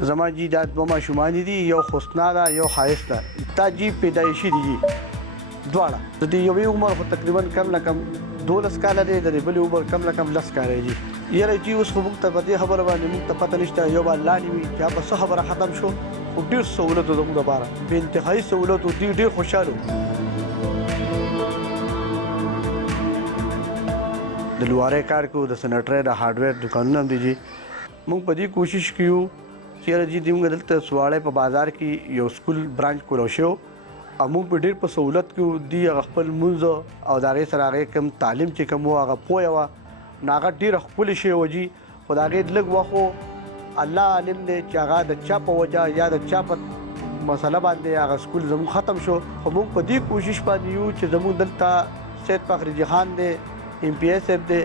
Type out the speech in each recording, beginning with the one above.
زما جی دا دوه ماشومان دي یو حسنا ده یو ښایست ده دا جی پیدایشي دي جی دواړه د دې یوې عمر خو تقریبا کم نه کم 12 کاله دی د دې بلې عمر کم نه کم 10 کاله جی یاره جی اوس خو موږ ته په دې خبره باندې موږ ته پته نشته یو به الله دې وي چې هغه څه خبره ختم شو خو ډېر سهولت و زموږ دپاره بې انتهایي سهولت و ډېر خوشحاله د لوارۍ کار کوو د سنټرۍ د هارډویر دوکانونه هم دي جی موږ په دې کوشش کوو چې یاره جی موږ دلته سواړی په بازار کې یو سکول برانچ کولی شو او موږ په ډېر په سهولت کې دي هغه خپل لمونځ او د هغې سره هغې کوم تعلیم چې کوم و هغه پویه وه نو هغه ډېره ښکلې شوې وه جي خو د هغې لږ وخت الله عالم دی چې هغه د چا په وجه یا د چا په مسله باندې هغه سکول زموږ ختم شو خو موږ په دې کوشش باندې یو چې زموږ دلته سید فخرجي خان دی ایم پی ایس صاحب دی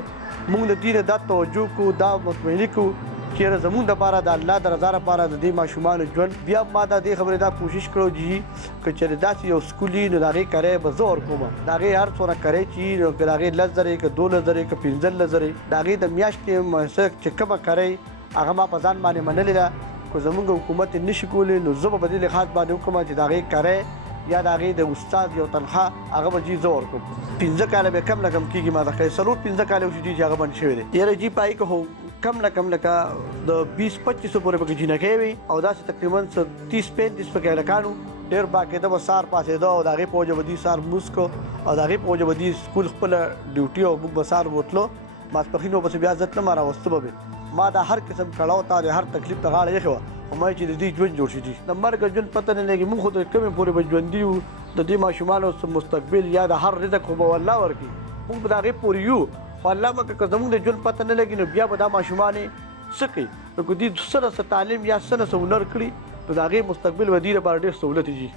موږ د دې نه دا توجه کوو دا مطمئني کوو چیرې زموږ دپاره د الله د رضا لپاره د دې ماشومانو ژوند بیا ما د دې خبرې دا کوشش کړو چې که چېرې داسې یو سکول وي نو د هغې کرایه به زه ورکوم د هغې هر څومره کرایه چې وي نو که د هغې 10 زره که 12 زره که 15 زره د هغې د میاشتې چې کومه کرایه هغه ما په ځان باندې منلې ده خو زموږ حکومت یې نشي کولی نو زه به په دې لحاظ باندې وکړم چې د هغې کرایه یا د هغې د استاد یو تنخواه هغه به جي زه ورکړم 15 کاله به کم نه کم کېږي ما ته ښایي 15 کاله وشي چې هغه بند شوی دی یاره جي په هغې کې خو کم نه کم لکه د 20-25 پورې پکې جینکۍ وي او داسې تقریبا 30-35 پکې هلکانو ډېر باقاعده به سهار پاڅېده او د هغې په وجه به دوی سهار لمونځ کو او د هغې په وجه به دوی سکول خپله ډیوټي او موږ به سهار بوتلو ماسپښین به پسې بیا زه تلم راوسته به ما دا هر قسم کړاو ته د هر تکلیف ته غاړه ایښې وه خو ما چې د دې ژوند جوړ شي دي د مرګ ژوند پته نه لګي موږ خو د کومې پورې به ژوندي یو د دې ماشومانو مستقبل یا د هر رزق خو به الله ورکړي موږ به د هغې پورې یو خو الله به که زموږ د ژوند پته نه لګي نو بیا به دا ماشومان څه کوي نو که دوی څه نه څه تعلیم یا څه نه څه هنر کړي نو د هغې مستقبل به دوی لپاره ډېر سهولت جي